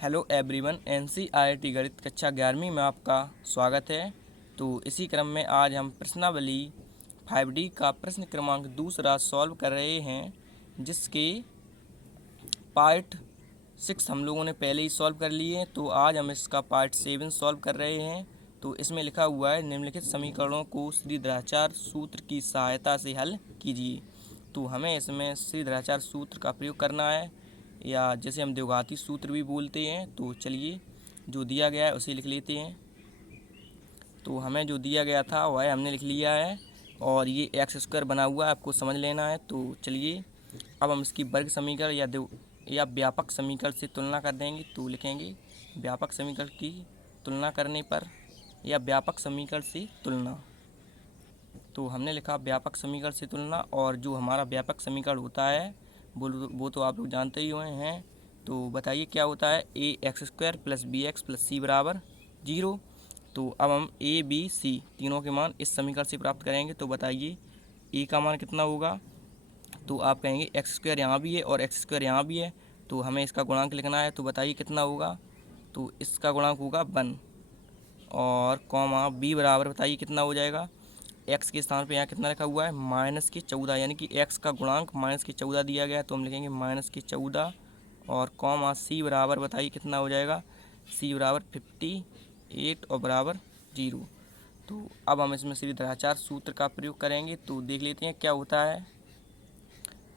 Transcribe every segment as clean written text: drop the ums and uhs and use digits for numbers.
Hello everyone, NCERT गणित कक्षा 11वीं में आपका स्वागत है। तो इसी क्रम में आज हम प्रश्नावली 5D का प्रश्न क्रमांक दूसरा सॉल्व कर रहे हैं, जिसके पार्ट 6 हम लोगों ने पहले ही सॉल्व कर लिए हैं। तो आज हम इसका पार्ट 7 सॉल्व कर रहे हैं। तो इसमें लिखा हुआ है, निम्नलिखित समीकरणों को श्रीधराचार्य सूत्र की सहायता से हल कीजिए। तो हमें इसमें श्रीधराचार्य सूत्र का प्रयोग करना है, या जैसे हम द्विघाती सूत्र भी बोलते हैं। तो चलिए, जो दिया गया है उसे लिख लेते हैं। तो हमें जो दिया गया था वह हमने लिख लिया है, और ये एक्स स्क्वायर बना हुआ है, आपको समझ लेना है। तो चलिए, अब हम इसकी वर्ग समीकरण या व्यापक समीकरण से तुलना कर देंगे। तो लिखेंगे व्यापक समीकरण की तुलना करने पर, या व्यापक समीकरण से तुलना। तो हमने लिखा व्यापक समीकरण से तुलना, और जो हमारा व्यापक समीकरण होता है वो तो आप लोग जानते ही हुए हैं। तो बताइए क्या होता है, a x square plus b x plus c बराबर 0। तो अब हम ए बी सी तीनों के मान इस समीकरण से प्राप्त करेंगे। तो बताइए ए का मान कितना होगा। तो आप कहेंगे एक्स स्क्वायर यहाँ भी है और एक्स स्क्वायर यहाँ भी है, तो हमें इसका गुणांक लिखना है। तो बताइए कितना होगा। तो इसका गुणांक होगा 1, और कॉमा बी बराबर बताइए कितना हो जाएगा। एक्स के स्थान पे यहाँ कितना रखा हुआ है, -14, यानी कि एक्स का गुणांक -14 दिया गया है। तो हम लिखेंगे -14, और कॉमा सी बराबर बताइए कितना हो जाएगा। सी बराबर 58 और बराबर 0। तो अब हम इसमें श्रीधराचार्य सूत्र का प्रयोग करेंगे। तो देख लेते हैं क्या होता है।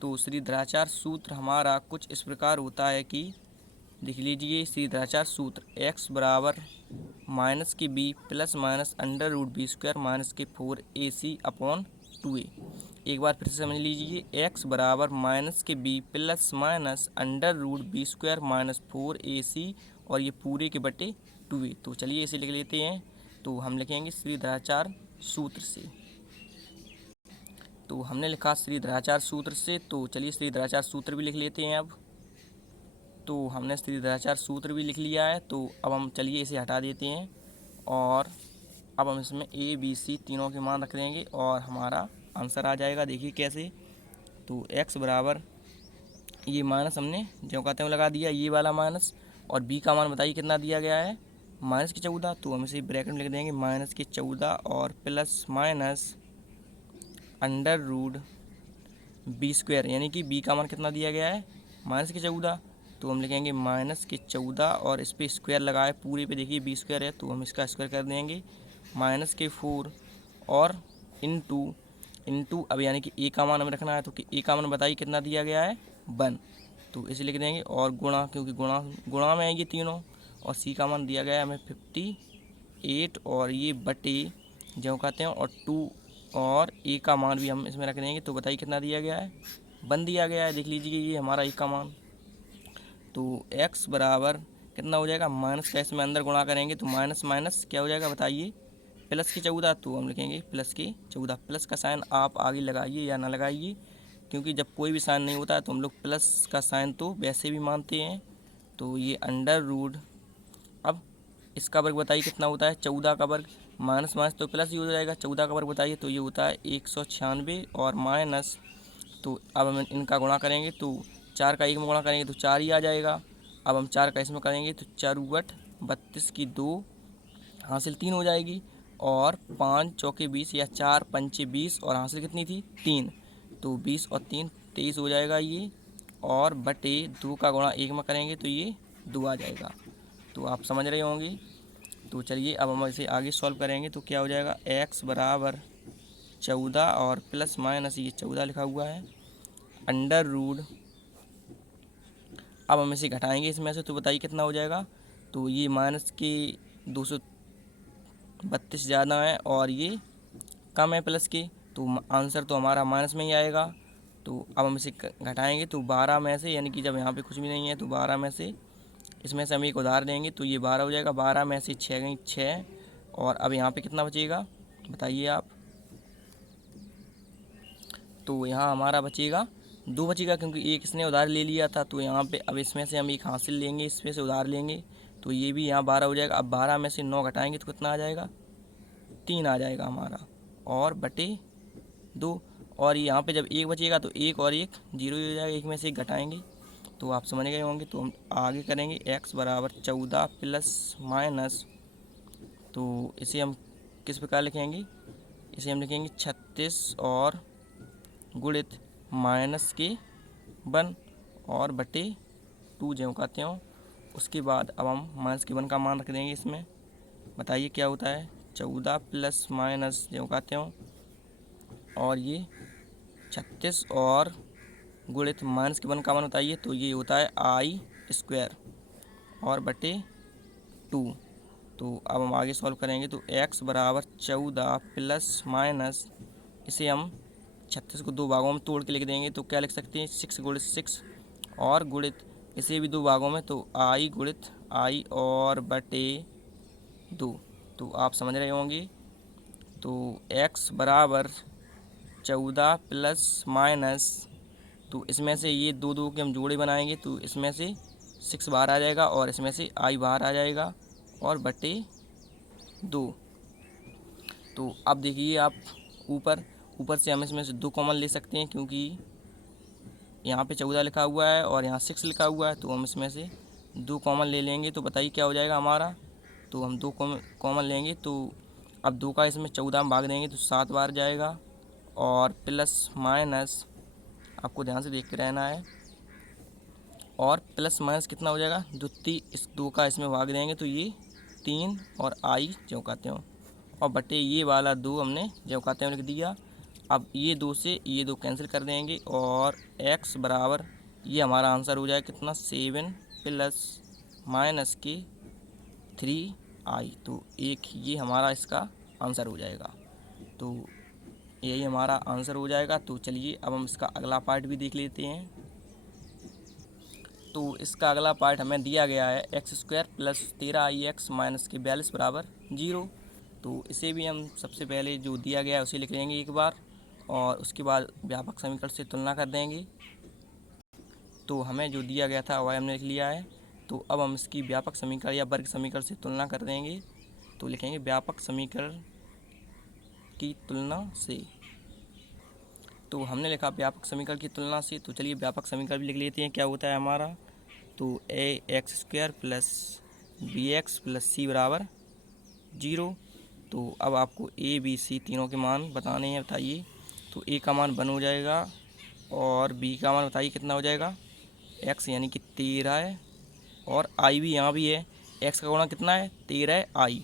तो श्रीधराचार्य सूत्र हमारा कुछ इस प्रकार होता है कि लिख लीजिए, श्रीधराचार्य सूत्र x बराबर -b plus minus √b² -4ac upon 2a। एक बार फिर से समझ लीजिए, x बराबर -b plus minus √b² -4ac, और ये पूरे के बटे 2a। तो चलिए इसे लिख लेते हैं। तो हम लिखेंगे श्रीधराचार्य सूत्र से। तो हमने लिखा श्रीधराचार्य सूत्र से। तो चलिए श्रीधराचार्य सूत्र भी लिख लेते हैं अब। तो हमने श्रीधराचार्य सूत्र भी लिख लिया है। तो अब हम चलिए इसे हटा देते हैं, और अब हम इसमें ए बी सी तीनों के मान रख देंगे, और हमारा आंसर आ जाएगा। देखिए कैसे। तो एक्स बराबर ये माइनस हमने जो कहते हैं लगा दिया, ये वाला माइनस, और बी का मान बताइए कितना दिया गया है, -14। तो हम इसे ब्रैकेट में लिख देंगे -14 और प्लस माइनस √b², यानी कि बी का मान कितना दिया गया है, -14। तो हम लिखेंगे -14, और इस पर स्क्वायर लगा है पूरे पे, देखिए b² है, तो हम इसका स्क्वायर कर देंगे -4, और इंटू अब यानी कि ए का मान हमें रखना है। तो ए का मान बताइए कितना दिया गया है, 1। तो इसे लिख देंगे, और गुणा, क्योंकि गुणा में है ये तीनों, और सी का मान दिया गया है हमें 58, और ये बटे जो कहते हैं, और 2, और ए का मान भी हम इसमें रख देंगे। तो बताइए कितना दिया गया है, 1 दिया गया है। देख लीजिए ये हमारा ए का मान। तो x बराबर कितना हो जाएगा, माइनस का इसमें अंदर गुणा करेंगे तो माइनस माइनस क्या हो जाएगा बताइए, +14। तो हम लिखेंगे +14। प्लस का साइन आप आगे लगाइए या ना लगाइए, क्योंकि जब कोई भी साइन नहीं होता है तो हम लोग प्लस का साइन तो वैसे भी मानते हैं। तो ये √, अब इसका वर्ग बताइए कितना होता है, 14 का वर्ग, माइनस माइनस तो प्लस ही हो जाएगा। 14 का वर्ग बताइए, तो ये होता है 196, और माइनस, तो अब हम इनका गुणा करेंगे तो 4 का 1 में गुणा करेंगे तो 4 ही आ जाएगा। अब हम 4 का इसमें करेंगे तो 4 × 32 की 2 हासिल 3 हो जाएगी, और 5 चौके 20, या 4 पंचे 20, और हासिल कितनी थी, 3। तो 20 और 3 23 हो जाएगा ये, और बटे 2 का गुणा 1 में करेंगे तो ये 2 आ जाएगा। तो आप समझ रहे होंगे। तो चलिए अब हम इसे आगे सॉल्व करेंगे। तो क्या हो जाएगा, x बराबर 14, और प्लस माइनस ये 14 लिखा हुआ है, √, अब हम इसे घटाएंगे इसमें से। तो बताइए कितना हो जाएगा। तो ये माइनस के 232 ज़्यादा है, और ये कम है प्लस के, तो आंसर तो हमारा माइनस में ही आएगा। तो अब हम इसे घटाएंगे तो 12 में से, यानी कि जब यहाँ पे कुछ भी नहीं है तो 12 में से, इसमें से हम एक उधार देंगे तो ये 12 हो जाएगा। 12 में से 6 गई 6, और अब यहाँ पे कितना बचेगा बताइए आप। तो यहाँ हमारा बचेगा 2 बचेगा, क्योंकि एक इसने उधार ले लिया था। तो यहाँ पे अब इसमें से हम एक हासिल लेंगे, इसमें से उधार लेंगे, तो ये भी यहाँ 12 हो जाएगा। अब 12 में से 9 घटाएंगे तो कितना आ जाएगा, 3 आ जाएगा हमारा, और बटे 2, और यहाँ पे जब 1 बचेगा तो 1 और 1 0 ही हो जाएगा, एक में से एक घटाएंगे तो आप समझ गए होंगे। तो हम आगे करेंगे x बराबर 14 प्लस माइनस, तो इसे हम किस प्रकार लिखेंगे, इसे हम लिखेंगे 36 और गुणित माइनस के 1 और बटे 2 ज्यों का त्यों। उसके बाद अब हम माइनस के 1 का मान रख देंगे इसमें। बताइए क्या होता है, 14 प्लस माइनस ज्यों का त्यों, और ये 36 और गुणित माइनस के 1 का मान बताइए, तो ये होता है आई स्क्वायर और बटे 2। तो अब हम आगे सॉल्व करेंगे। तो x बराबर 14 प्लस माइनस, इसे हम 36 को 2 भागों में तोड़ के लिख देंगे। तो क्या लिख सकते हैं, 6 गुणित 6 और गुणित इसे भी 2 भागों में, तो आई गुणित आई और बटे 2। तो आप समझ रहे होंगे। तो x बराबर 14 प्लस माइनस, तो इसमें से ये 2 के हम जोड़े बनाएंगे, तो इसमें से 6 बाहर आ जाएगा और इसमें से आई बाहर आ जाएगा और बटे 2। तो अब देखिए आप ऊपर से हम इसमें से 2 कॉमन ले सकते हैं, क्योंकि यहाँ पे 14 लिखा हुआ है और यहाँ 6 लिखा हुआ है। तो हम इसमें से 2 कॉमन ले लेंगे। तो बताइए क्या हो जाएगा हमारा। तो हम 2 कॉमन लेंगे, तो अब 2 का इसमें 14 में भाग देंगे तो 7 बार जाएगा, और प्लस माइनस आपको ध्यान से देख के रहना है, और प्लस माइनस कितना हो जाएगा, इस 2 का इसमें भाग देंगे तो ये 3 और आई ज्यों का त्यों, और बटे ये वाला 2 हमने ज्यों का त्यों लिख दिया। अब ये 2 से ये 2 कैंसिल कर देंगे, और x बराबर ये हमारा आंसर हो जाएगा कितना, 7 प्लस माइनस के 3i। तो एक ये हमारा इसका आंसर हो जाएगा। तो यही हमारा आंसर हो जाएगा। तो चलिए अब हम इसका अगला पार्ट भी देख लेते हैं। तो इसका अगला पार्ट हमें दिया गया है x square plus 13i minus के 42 बराबर 0। तो इसे भी हम सबसे पहले जो दिया गया है उसे लिख लेंगे एक बार, और उसके बाद व्यापक समीकरण से तुलना कर देंगे। तो हमें जो दिया गया था वह हमने लिख लिया है। तो अब हम इसकी व्यापक समीकरण या वर्ग समीकरण से तुलना कर देंगे। तो लिखेंगे व्यापक समीकरण की तुलना से। तो हमने लिखा व्यापक समीकरण की तुलना से, तो चलिए व्यापक समीकरण भी लिख लेते हैं क्या होता है हमारा। तो a x square plus b x plus c बराबर 0। तो अब आपको ए बी सी तीनों के मान बताने हैं, बताइए। तो ए का मान 1 हो जाएगा, और बी का मान बताइए कितना हो जाएगा, एक्स यानी कि 13 है, और आई भी यहाँ भी है, एक्स का गुणा कितना है 13 है आई।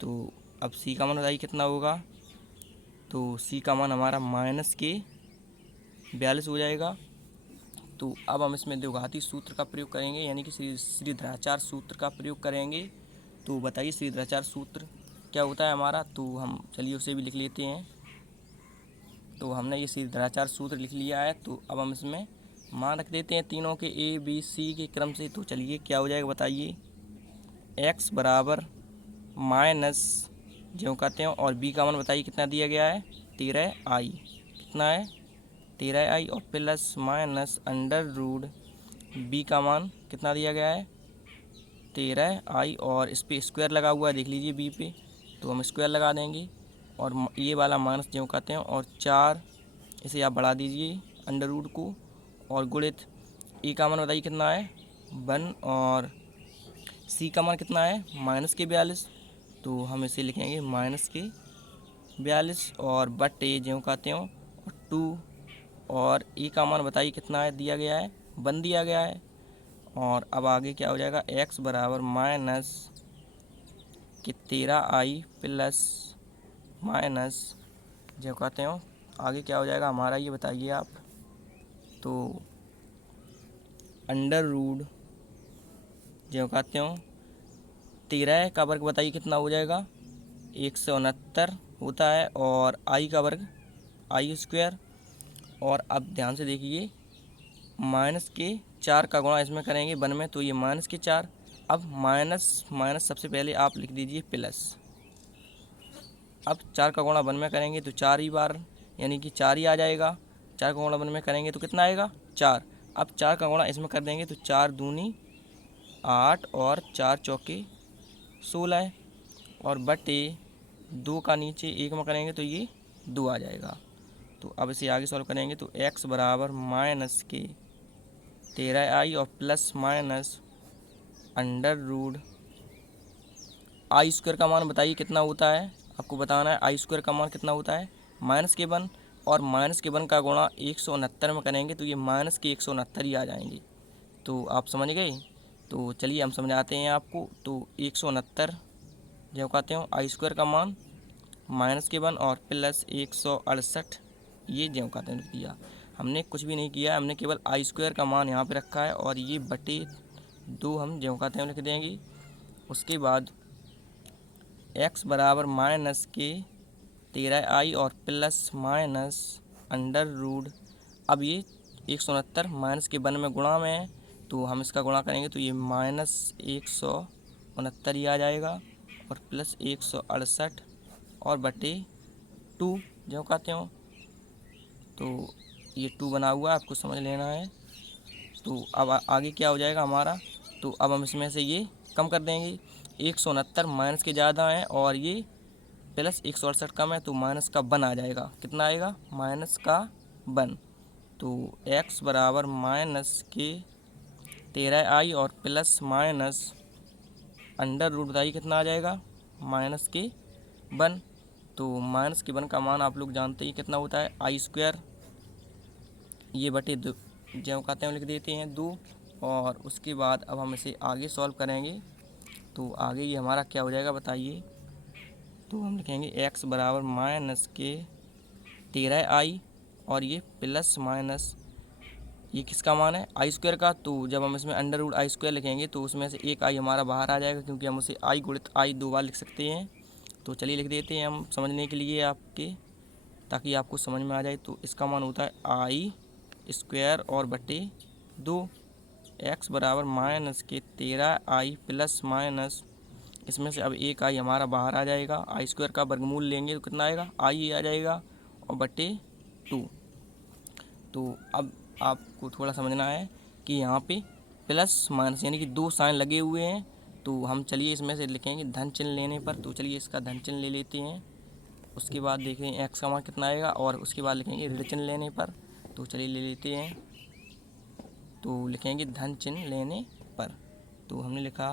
तो अब सी का मान बताइए कितना होगा। तो सी का मान हमारा माइनस के 42 हो जाएगा। तो अब हम इसमें द्विघाती सूत्र का प्रयोग करेंगे, यानी कि श्रीधराचार्य सूत्र का प्रयोग करेंगे। तो बताइए श्रीधराचार्य सूत्र क्या होता है हमारा। तो हम चलिए उसे भी लिख लेते हैं। तो हमने ये श्रीधराचार्य सूत्र लिख लिया है। तो अब हम इसमें मान रख देते हैं तीनों के, ए बी सी के क्रम से। तो चलिए क्या हो जाएगा बताइए, एक्स बराबर माइनस ज्यों कहते हैं, और बी का मान बताइए कितना दिया गया है 13i, कितना है 13i, और plus minus under root B का मान कितना दिया गया है 13i, और इस पर स्क्वायर लगा हुआ है देख लीजिए बी पे। तो हम स्क्वायर लगा देंगे, और ये वाला माइनस ज्यों कहते हैं, और 4 इसे आप बढ़ा दीजिए अंडर रूट को, और गुणित ए का मान बताइए कितना है 1, और सी का मान कितना है माइनस के 42। तो हम इसे लिखेंगे माइनस के 42, और बटे ज्यों कहते हो 2, और ई का मान बताइए कितना है दिया गया है 1 दिया गया है। और अब आगे क्या हो जाएगा, x बराबर माइनस कि 13i प्लस माइनस जो कहते हो, आगे क्या हो जाएगा हमारा ये बताइए आप। तो अंडर रूट जो कहते हो 13 का वर्ग बताइए कितना हो जाएगा 169 होता है, और आई का वर्ग आई स्क्वायर। और अब ध्यान से देखिए, माइनस के 4 का गुणा इसमें करेंगे 1 में, तो ये माइनस के 4। अब माइनस माइनस सबसे पहले आप लिख दीजिए प्लस। अब 4 का गुणा 1 में करेंगे तो 4 ही बार, यानी कि 4 ही आ जाएगा। 4 का गुणा 1 में करेंगे तो कितना आएगा 4। अब 4 का गुणा इसमें कर देंगे तो 4 दूनी 8, और 4 चौके 16, और बटे 2 का नीचे 1 में करेंगे तो ये 2 आ जाएगा। तो अब इसे आगे सॉल्व करेंगे। तो x बराबर माइनस के 13i और plus minus under root i square का मान बताइए कितना होता है। आपको बताना है आई स्क्वायर का मान कितना होता है। माइनस के वन और माइनस के वन का गुणा 169 में करेंगे तो ये माइनस के 169 ही आ जाएंगे। तो आप समझ गए। तो चलिए हम समझाते हैं आपको। तो 169 जो कहते हो आई स्क्वायर का मान माइनस के वन और प्लस 168 ये जो कहते हैं लिख दिया। हमने कुछ भी नहीं किया, हमने केवल आई स्क्वायर का मान यहाँ पे रखा है और ये बटे 2 हम जो कहते हैं लिख देंगे। उसके बाद x बराबर माइनस के 13i और प्लस माइनस अंडर रूट। अब ये 169 माइनस के वन में गुणा में है तो हम इसका गुणा करेंगे तो ये माइनस 169 ही आ जाएगा और प्लस 168 और बटे 2 जो कहते हो। तो ये 2 बना हुआ है, आपको समझ लेना है। तो अब आगे क्या हो जाएगा हमारा। तो अब हम इसमें से ये कम कर देंगे। 169 माइनस के ज़्यादा है और ये प्लस 168 कम है तो माइनस का 1 आ जाएगा। कितना आएगा माइनस का 1। तो x बराबर माइनस के 13i और प्लस माइनस अंडर रूट बताइए कितना आ जाएगा माइनस के 1। तो माइनस के 1 का मान आप लोग जानते ही कितना होता है आई स्क्वायर ये बटे 2 जो कहते हैं लिख देते हैं 2। और उसके बाद अब हम इसे आगे सॉल्व करेंगे तो आगे ये हमारा क्या हो जाएगा बताइए। तो हम लिखेंगे x बराबर माइनस के 13i और ये प्लस माइनस ये किसका मान है आई स्क्वायर का। तो जब हम इसमें अंडर रूट आई स्क्वायर लिखेंगे तो उसमें से एक आई हमारा बाहर आ जाएगा क्योंकि हम उसे आई गुणित आई 2 बार लिख सकते हैं। तो चलिए लिख देते हैं हम समझने के लिए आपके, ताकि आपको समझ में आ जाए। तो इसका मान होता है आई स्क्वायर और बटे 2। x बराबर माइनस के 13i प्लस माइनस इसमें से अब एक आई हमारा बाहर आ जाएगा। आई स्क्वायर का वर्गमूल लेंगे तो कितना आएगा आई आ जाएगा और बटे 2। तो अब आपको थोड़ा समझना है कि यहाँ पे प्लस माइनस यानी कि 2 साइन लगे हुए हैं। तो हम चलिए इसमें से लिखेंगे धन चिन्ह लेने पर। तो चलिए इसका धन चिन्ह ले लेते हैं। उसके बाद देखें x का मान कितना आएगा और उसके बाद लिखेंगे ऋण चिन्ह लेने पर। तो चलिए ले लेते हैं। तो लिखेंगे धन चिन्ह लेने पर। तो हमने लिखा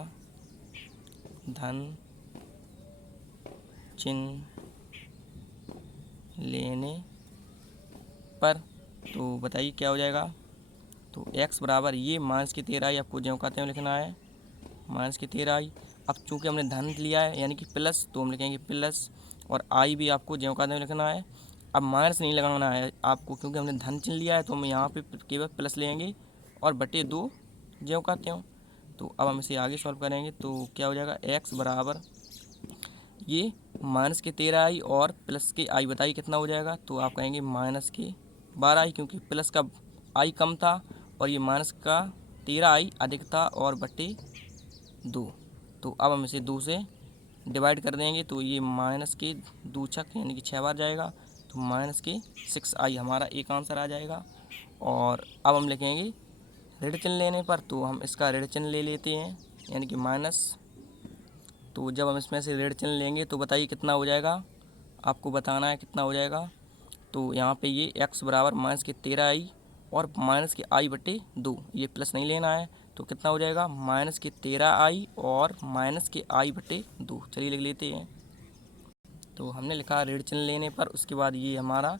धन चिन्ह लेने पर। तो बताइए क्या हो जाएगा। तो x बराबर ये माइनस की 13i आपको जो कहते हैं लिखना है माइनस की 13i। अब चूँकि हमने धन लिया है यानी कि प्लस तो हम लिखेंगे प्लस और i भी आपको जो कहते हैं लिखना है। अब माइनस नहीं लगाना है आपको क्योंकि हमने धन चिन्ह लिया है तो हम यहाँ पे केवल प्लस लेंगे और बटे 2 जो कहते हो। तो अब हम इसे आगे सॉल्व करेंगे तो क्या हो जाएगा x बराबर ये माइनस के 13i और प्लस के i बताइए कितना हो जाएगा। तो आप कहेंगे माइनस के 12i क्योंकि प्लस का i कम था और ये माइनस का 13i अधिक था और बटे 2। तो अब हम इसे 2 से डिवाइड कर देंगे तो ये माइनस के 2 छक यानी कि 6 बार जाएगा। तो माइनस के 6i हमारा एक आंसर आ जाएगा। और अब हम लिखेंगे ऋण चिन्ह लेने पर। तो हम इसका ऋण चिन्ह ले लेते हैं यानी कि माइनस। तो जब हम इसमें से ऋण चिन्ह लेंगे तो बताइए कितना हो जाएगा, आपको बताना है कितना हो जाएगा। तो यहाँ पे ये x बराबर माइनस के 13i और माइनस के i बटे 2 ये प्लस नहीं लेना है। तो कितना हो जाएगा माइनस के 13i और माइनस के i बटे 2। चलिए लिख लेते हैं। तो हमने लिखा ऋण चिन्ह लेने पर। उसके बाद ये हमारा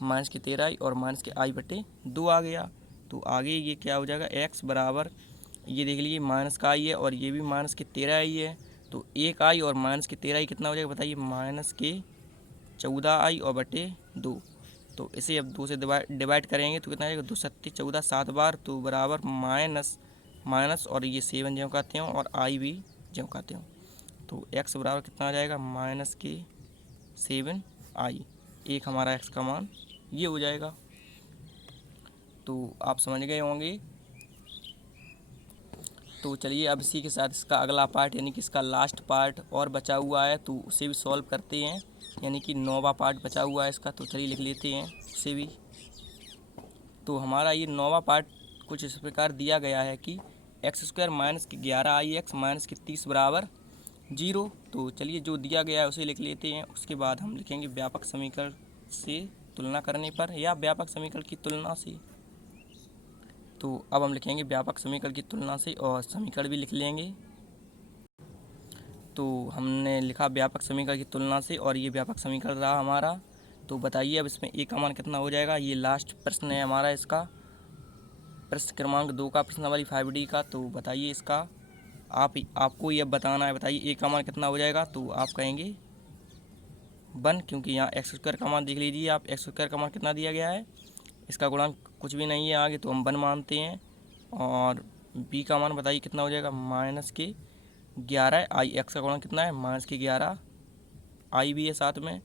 माइनस के 13i और माइनस के i बटे 2 आ गया। तो आगे ये क्या हो जाएगा x बराबर ये देख लीजिए माइनस का i है और ये भी माइनस के 13i है। तो एक i और माइनस के 13i कितना हो जाएगा बताइए माइनस के 14i और बटे 2। तो इसे अब 2 से डिवाइड करेंगे तो कितना आएगा 2 सत्ती 14 7 बार। तो बराबर माइनस माइनस और ये 7 जो कहते हो और i भी जो कहते हो। तो x बराबर कितना आ जाएगा माइनस के 7i एक हमारा x का मान ये हो जाएगा। तो आप समझ गए होंगे। तो चलिए अब इसी के साथ इसका अगला पार्ट यानी कि इसका लास्ट पार्ट और बचा हुआ है तो उसे भी सॉल्व करते हैं यानी कि 9वां पार्ट बचा हुआ है इसका। तो चलिए लिख लेते हैं उसे भी। तो हमारा ये 9वां पार्ट कुछ इस प्रकार दिया गया है कि एक्स स्क्वायर माइनस के 11i माइनस के 30 बराबर 0। तो चलिए जो दिया गया है उसे लिख लेते हैं। उसके बाद हम लिखेंगे व्यापक समीकरण से तुलना करने पर या व्यापक समीकरण की तुलना से। तो अब हम लिखेंगे व्यापक समीकरण की तुलना से और समीकरण भी लिख लेंगे। तो हमने लिखा व्यापक समीकरण की तुलना से और ये व्यापक समीकरण रहा हमारा। तो बताइए अब इसमें ए का मान कितना हो जाएगा। ये लास्ट प्रश्न है हमारा, इसका प्रश्न क्रमांक 2 का, प्रश्नावली 5D का। तो बताइए इसका आपको ये बताना है। बताइए ए का मान कितना हो जाएगा। तो आप कहेंगे 1, क्योंकि यहाँ एक्स स्क्वायर का मान देख लीजिए आप, एक्स स्क्वायर का मान कितना दिया गया है, इसका गुणांक कुछ भी नहीं है आगे, तो हम 1 मानते हैं। और बी का मान बताइए कितना हो जाएगा, -11 आई, एक्स का गुणांक कितना है -11 आई भी है साथ में।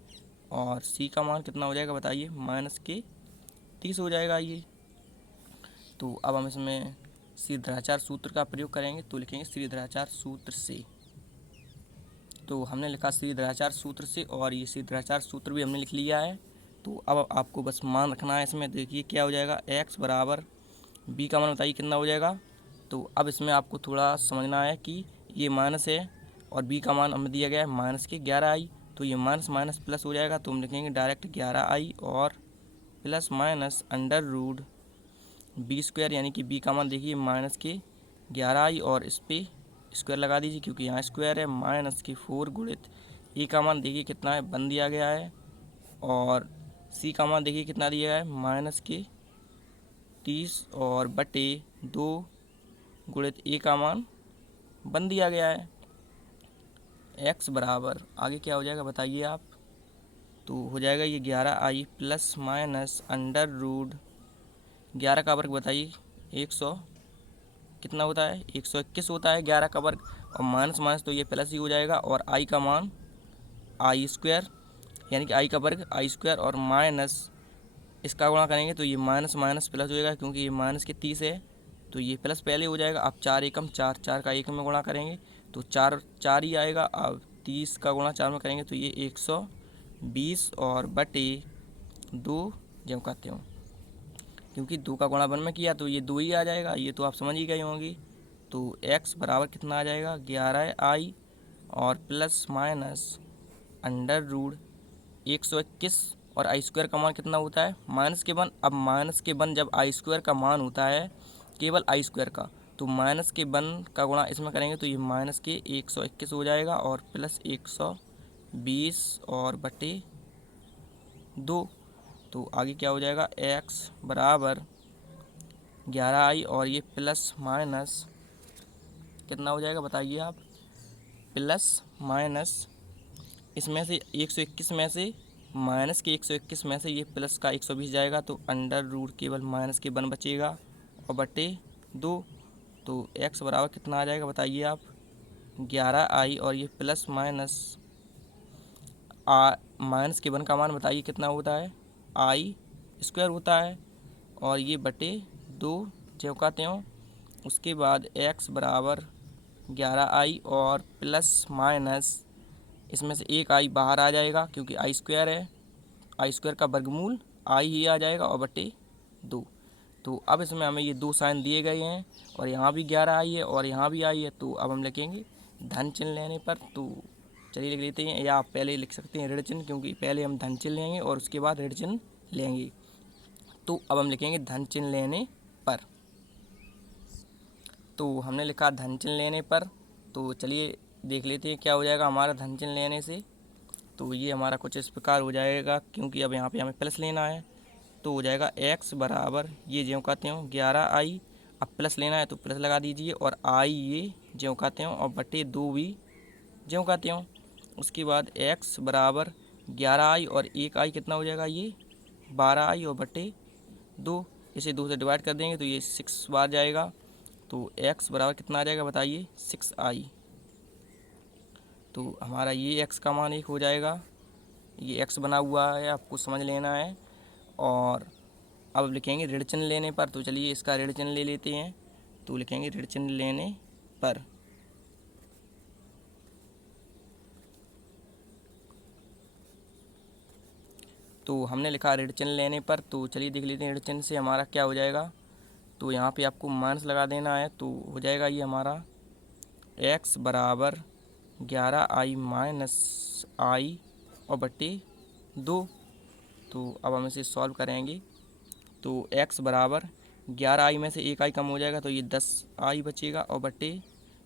और सी का मान कितना हो जाएगा बताइए, -30 हो जाएगा ये। तो अब हम इसमें श्रीधराचार्य सूत्र का प्रयोग करेंगे। तो लिखेंगे श्रीधराचार्य सूत्र से। तो हमने लिखा श्रीधराचार्य सूत्र से और ये श्रीधराचार्य सूत्र भी हमने लिख लिया है। तो अब आपको बस मान रखना है इसमें। देखिए क्या हो जाएगा, x बराबर b का मान बताइए कितना हो जाएगा। तो अब इसमें आपको थोड़ा समझना है कि ये माइनस है और b का मान हमें दिया गया है -11i। तो ये माइनस माइनस प्लस हो जाएगा। तो हम लिखेंगे डायरेक्ट 11i और plus minus under root b², यानी कि b का मान देखिए -11i और इस पर स्क्वायर लगा दीजिए क्योंकि यहाँ स्क्वायर है, -4 गुणित ए का मान देखिए कितना है 1 दिया गया है। और सी का मान देखिए कितना दिया गया है -30 और बटे 2 गुणित ए का मान 1 दिया गया है। एक्स बराबर आगे क्या हो जाएगा बताइए आप। तो हो जाएगा ये 11i plus minus under root 11 का वर्ग बताइए 100 कितना होता है, 121 होता है 11 का वर्ग। और माइनस माइनस तो ये प्लस ही हो जाएगा। और आई का मान i², यानी कि आई का वर्ग i² और माइनस इसका गुणा करेंगे तो ये माइनस माइनस प्लस हो जाएगा क्योंकि ये माइनस के 30 है। तो ये प्लस पहले हो जाएगा। अब 4 एकम 4, 4 का 1 में गुणा करेंगे तो 4 4 ही आएगा। अब 30 का गुणा 4 में करेंगे तो ये 120 और बटे 2 जो कहते हो, क्योंकि 2 का गुणा 1 में किया तो ये 2 ही आ जाएगा। ये तो आप समझ ही गए होंगे। तो x बराबर कितना आ जाएगा 11i और प्लस माइनस अंडर रूट 121 और i² का मान कितना होता है -1। अब -1 जब i² का मान होता है केवल i² का, तो -1 का गुणा इसमें करेंगे तो ये -121 हो जाएगा और प्लस 120 और बटे 2। तो आगे क्या हो जाएगा, x बराबर 11i और ये प्लस माइनस कितना हो जाएगा बताइए आप, प्लस माइनस इसमें से 121 में से माइनस के 121 में से ये प्लस का 120 जाएगा तो अंडर रूट केवल -1 बचेगा और बटे 2। तो x बराबर कितना आ जाएगा बताइए आप, 11i और ये प्लस माइनस -1 का मान बताइए कितना होता है, i² होता है और ये बटे 2 जो कहते हो। उसके बाद x बराबर 11i और प्लस माइनस इसमें से एक i बाहर आ जाएगा क्योंकि i² है, i² का वर्गमूल i ही आ जाएगा और बटे 2। तो अब इसमें हमें ये 2 साइन दिए गए हैं और यहाँ भी 11i है और यहाँ भी i है। तो अब हम लिखेंगे धन चिन्ह लेने पर। तो चलिए लिख लेते हैं, या आप पहले लिख सकते हैं ऋण चिन्ह, क्योंकि पहले हम धन चिन्ह लेंगे और उसके बाद ऋण चिन्ह लेंगे। तो अब हम लिखेंगे धन चिन्ह लेने पर। तो हमने लिखा धन चिन्ह लेने पर। तो चलिए देख लेते हैं क्या हो जाएगा हमारा धन चिन्ह लेने से। तो ये हमारा कुछ इस प्रकार हो जाएगा, क्योंकि अब यहाँ पे हमें प्लस लेना है। तो हो जाएगा x बराबर ये जो कहते हो 11i, अब प्लस लेना है तो प्लस लगा दीजिए और i ये जो कहते हो और बटे 2 भी जो कहते हो। उसके बाद x बराबर 11i और 1i कितना हो जाएगा, ये 12i और बटे 2। इसे 2 से डिवाइड कर देंगे तो ये 6 बार जाएगा। तो x बराबर कितना आ जाएगा बताइए, 6i। तो हमारा ये x का मान 1 हो जाएगा। ये x बना हुआ है, आपको समझ लेना है। और अब लिखेंगे ऋण चिन्ह लेने पर। तो चलिए इसका ऋण चिन्ह ले लेते हैं। तो लिखेंगे ऋण चिन्ह लेने पर। तो हमने लिखा ऋण चिन्ह लेने पर। तो चलिए देख लेते हैं ऋण चिन्ह से हमारा क्या हो जाएगा। तो यहाँ पे आपको माइनस लगा देना है। तो हो जाएगा ये हमारा x बराबर 11i माइनस i और बटे 2। तो अब हम इसे सॉल्व करेंगे। तो x बराबर 11i में से 1i कम हो जाएगा तो ये 10i बचेगा, और बटे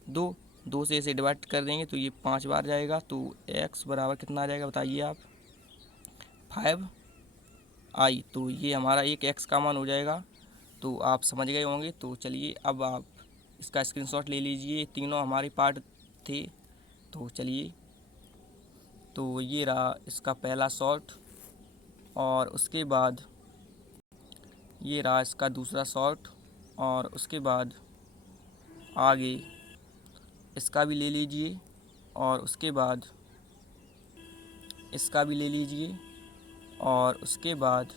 2 से इसे डिवाइड कर देंगे तो ये 5 बार जाएगा। तो x बराबर कितना आ जाएगा बताइए आप, 5i। तो ये हमारा एक x का मान हो जाएगा। तो आप समझ गए होंगे। तो चलिए अब आप इसका स्क्रीनशॉट ले लीजिए, तीनों हमारे पार्ट थे। तो चलिए, तो ये रहा इसका पहला शॉट, और उसके बाद ये रहा इसका दूसरा शॉट, और उसके बाद आगे इसका भी ले लीजिए, और उसके बाद इसका भी ले लीजिए, और उसके बाद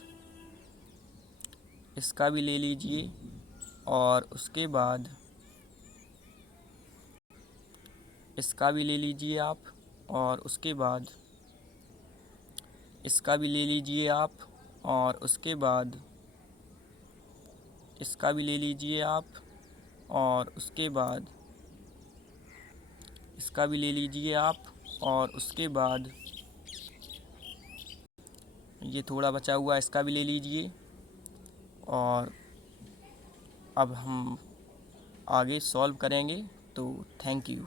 इसका भी ले लीजिए, और उसके बाद इसका भी ले लीजिए आप, और उसके बाद इसका भी ले लीजिए आप, और उसके बाद इसका भी ले लीजिए आप, और उसके बाद इसका भी ले लीजिए आप, और उसके बाद ये थोड़ा बचा हुआ इसका भी ले लीजिए। और अब हम आगे सॉल्व करेंगे। तो थैंक यू।